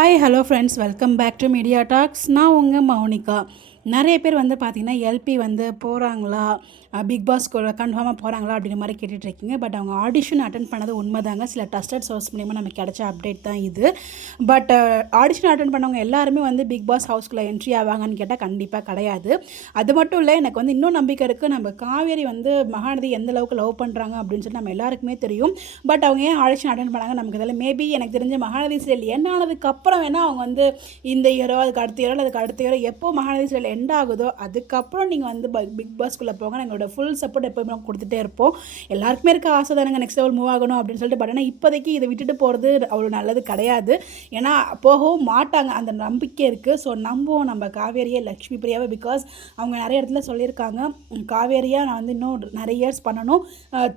Hi hello friends, welcome back to Media Talks. நான் உங்கள் மௌனிகா. நிறைய பேர் வந்து பார்த்திங்கன்னா எல்பி வந்து போகிறாங்களா, பிக் பாஸ் கன்ஃபார்மாக போகிறாங்களா அப்படின்ற மாதிரி கேட்டுட்ருக்கீங்க. பட் அவங்க ஆடிஷன் அட்டன் பண்ணது உண்மைதாங்க. சில ட்ரஸ்டட் சோர்ஸ் மூலிமா நமக்கு கிடைச்ச அப்டேட் தான் இது. பட் ஆடிஷன் அட்டன் பண்ணவங்க எல்லாருமே வந்து பிக் பாஸ் ஹவுஸ்குள்ளே என்ட்ரி ஆவாங்கன்னு கேட்டால் கண்டிப்பாக கிடையாது. அது மட்டும் இல்லை, எனக்கு வந்து இன்னும் நம்பிக்கை இருக்குது. நம்ம காவேரி வந்து மகாநதி எந்த அளவுக்கு லவ் பண்ணுறாங்க அப்படின்னு சொல்லி நம்ம எல்லாருக்குமே தெரியும். பட் அவங்க ஏன் ஆடிஷன் அட்டன் பண்ணாங்க நமக்கு இதில் மேபி எனக்கு தெரிஞ்ச மகாநதி சீரியல் என்ன ஆனதுக்கப்புறம் வேணால் அவங்க வந்து இந்த இயரோ அதுக்கு அடுத்த இயரோ அதுக்கு அடுத்த இயரோ எப்போ மகாநதி சீரியல் எண்ட் ஆகுதோ அதுக்கப்புறம் நீங்கள் வந்து பிக் பாஸ்க்குள்ளே போங்க. எங்களோட ஃபுல் சப்போர்ட் எப்போயுமே நம்ம கொடுத்துட்டே இருப்போம். எல்லாருக்குமே இருக்க ஆசை தானுங்க நெக்ஸ்ட் லெவல் மூவ் ஆகணும் அப்படின்னு சொல்லிட்டு. பட் ஆனால் இப்போதைக்கு இதை விட்டுட்டு போகிறது அவ்வளோ நல்லது கிடையாது. ஏன்னா போகவும் மாட்டாங்க, அந்த நம்பிக்கை இருக்குது. ஸோ நம்புவோம் நம்ம காவேரியை, லக்ஷ்மி பிரியாவை. பிகாஸ் அவங்க நிறைய இடத்துல சொல்லியிருக்காங்க, காவேரியாக நான் வந்து இன்னும் நிறைய இயர்ஸ் பண்ணணும்,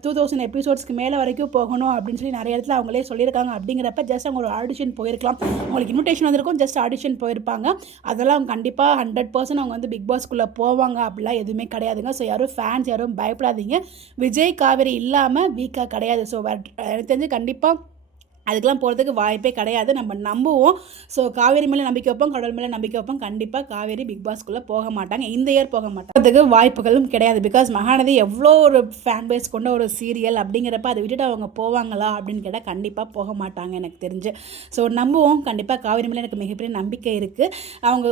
2000 எபிசோட்ஸ்க்கு மேலே வரைக்கும் போகணும் அப்படின்னு சொல்லி நிறைய இடத்துல அவங்களே சொல்லியிருக்காங்க. அப்படிங்கிறப்ப ஜஸ்ட் அவங்க ஒரு ஆடிஷன் போயிருக்கலாம், உங்களுக்கு இன்விடேஷன் வந்திருக்கும், ஜஸ்ட் ஆடிஷன் போயிருப்பாங்க. அதெல்லாம் அவங்க கண்டிப்பாக 100% அவங்க வந்து பிக் பாஸ்க்குள்ளே போவாங்க அப்படிலாம் எதுவுமே கிடையாதுங்க. ஸோ யாரும் ஃபேன்ஸ் யாரும் பயப்படாதீங்க. விஜய் காவேரி இல்லாமல் வீக்காக கிடையாது. ஸோ எனக்கு தெரிஞ்சு கண்டிப்பாக அதுக்கெலாம் போகிறதுக்கு வாய்ப்பே கிடையாது. நம்ம நம்புவோம். ஸோ காவேரி மேலே நம்பிக்கை வைப்போம், கடவுள் மேலே நம்பிக்கை வைப்போம். கண்டிப்பாக காவேரி பிக் பாஸ்க்குள்ளே போக மாட்டாங்க, இந்த இயர் போக மாட்டாங்க. அதுக்கு வாய்ப்புகளும் கிடையாது. பிகாஸ் மகாநதி எவ்வளோ ஒரு ஃபேன் பேஸ் கொண்ட ஒரு சீரியல் அப்படிங்கிறப்ப அதை விட்டுட்டு அவங்க போவாங்களா அப்படின்னு கேட்டால் கண்டிப்பாக போக மாட்டாங்க எனக்கு தெரிஞ்சு. ஸோ நம்புவோம். கண்டிப்பாக காவேரி மேலே எனக்கு மிகப்பெரிய நம்பிக்கை இருக்குது. அவங்க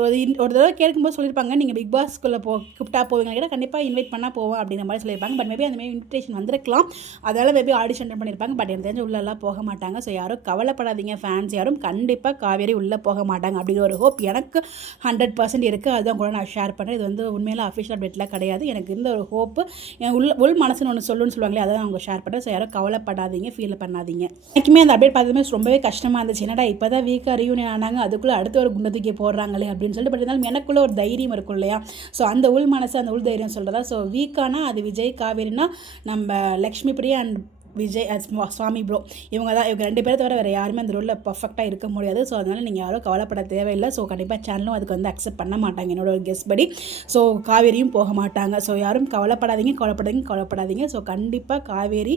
ஒரு தடவை கேட்கும்போது சொல்லியிருப்பாங்க, நீங்கள் பிக் பாஸ்க்குள்ளே கூப்பிட்டா போவீங்க கேட்டால் கண்டிப்பாக இன்வைட் பண்ணால் போவோம் அப்படிங்கிற மாதிரி சொல்லியிருப்பாங்க. பட் மேபி அந்த மாதிரி இன்விடேஷன் வந்திருக்கலாம், அதனால் மேபி ஆடிஷன் பண்ணியிருப்பாங்க. பட் எனக்கு தெரிஞ்சு உள்ளெல்லாம் போக மாட்டாங்க. ஸோ யாரும் கவலைப்படாதீங்க, ஃபேன்ஸ் யாரும் கண்டிப்பாக காவேரி உள்ளே போக மாட்டாங்க அப்படிங்கிற ஒரு ஹோப் எனக்கு 100% இருக்குது. அதுதான் கூட நான் ஷேர் பண்ணுறேன். இது வந்து உண்மையில அஃபிஷியல் அப்டேட்லாம் கிடையாது. எனக்கு இருந்த ஒரு ஹோப்பு என் உள் மனசுன்னு ஒன்று சொல்லுவாங்களே, அதான் அவங்க ஷேர் பண்ணுறேன். ஸோ யாரும் கவலைப்படாதீங்க, ஃபீல் பண்ணாதீங்க. எனக்குமே அந்த அப்டேட் பார்த்ததுமே ரொம்பவே கஷ்டமாக இருந்துச்சு. என்னடா இப்போ தான் வீக்காக ரியூனியன் ஆனாங்க, அதுக்குள்ளே அடுத்த ஒரு குண்டத்துக்கே போடுறாங்களே அப்படின்னு சொல்லிட்டு. பட் இருந்தாலும் எனக்குள்ளே ஒரு தைரியம் இருக்கும் இல்லையா, ஸோ அந்த உள் மனசு, அந்த உள் தைரியம் சொல்கிறதா. ஸோ வீக்கானா அது விஜய் காவேரினா நம்ம லக்ஷ்மி பிரியா அண்ட் விஜய் சுவாமி ப்ரோ, இவங்க 2 பேரை தவிர வேறு யாருமே அந்த ரோலில் பர்ஃபெக்டாக இருக்க முடியாது. ஸோ அதனால் நீங்கள் யாரும் கவலைப்பட தேவையில்லை. ஸோ கண்டிப்பாக சேனலும் அதுக்கு வந்து அக்செப்ட் பண்ண மாட்டாங்க என்னோட ஒரு கெஸ் படி. ஸோ காவேரியும் போக மாட்டாங்க. ஸோ யாரும் கவலைப்படாதீங்க. ஸோ கண்டிப்பாக காவேரி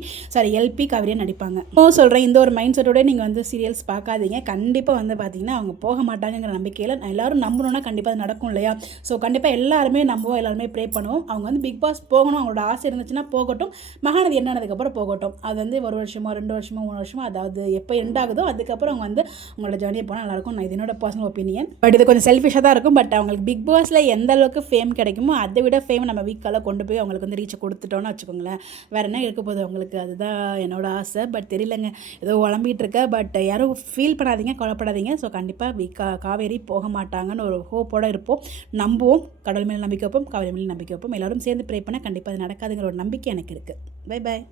எல்பி காவேரியாக நடிப்பாங்க. சொல்கிறேன், இந்த ஒரு மைண்ட் செட்டோட நீங்கள் வந்து சீரியல்ஸ் பார்க்காதீங்க. கண்டிப்பாக வந்து பார்த்தீங்கன்னா அவங்க போக மாட்டாங்கிற நம்பிக்கையில் எல்லோரும் நம்பணுன்னா கண்டிப்பாக அது நடக்கும் இல்லையா. ஸோ கண்டிப்பாக எல்லாருமே நம்புவோம், எல்லாருமே ப்ரே பண்ணுவோம். அவங்க வந்து பிக் பாஸ் போகணும், அவங்களோட ஆசை இருந்துச்சுன்னா போகட்டும். மகாநதி என்ன ஆனதுக்கப்புறம் போகட்டும். அது வந்து 1 வருஷமோ 2 வருஷமோ 3 வருஷமோ, அதாவது எப்போ எண்ட் ஆகுதோ அதுக்கப்புறம் அவங்க வந்து உங்களோட ஜர்னியை போனால் நல்லாயிருக்கும். நான் இது என்னோட பர்சனல் ஒப்பீனியன். பட் இது கொஞ்சம் செல்ஃபிஷாக தான் இருக்கும். பட் அவங்களுக்கு பிக் பாஸில் எந்த அளவுக்கு ஃபேம் கிடைக்குமோ அதை விட ஃபேம் நம்ம வீக்கால் கொண்டு போய் அவங்களுக்கு வந்து ரீச் கொடுத்துட்டோன்னு வச்சுக்கோங்களேன். வேறு என்ன இருக்க போகுது அவங்களுக்கு, அதுதான் என்னோட ஆசை. பட் தெரியலங்க, ஏதோ உழம்பிகிட்டு இருக்க. பட் யாரும் ஃபீல் பண்ணாதீங்க, கவலைப்படாதீங்க. ஸோ கண்டிப்பாக காவேரி போக மாட்டாங்கன்னு ஒரு ஹோப்போடு இருப்போம். நம்புவோம், கடவுள் மேலே நம்பிக்கை வைப்போம், காவேரி மேலே நம்பிக்கை வைப்போம். எல்லோரும் சேர்ந்து ப்ரே பண்ணால் கண்டிப்பாக அது நடக்காதுங்கிற ஒரு நம்பிக்கை எனக்கு இருக்குது. Bye bye.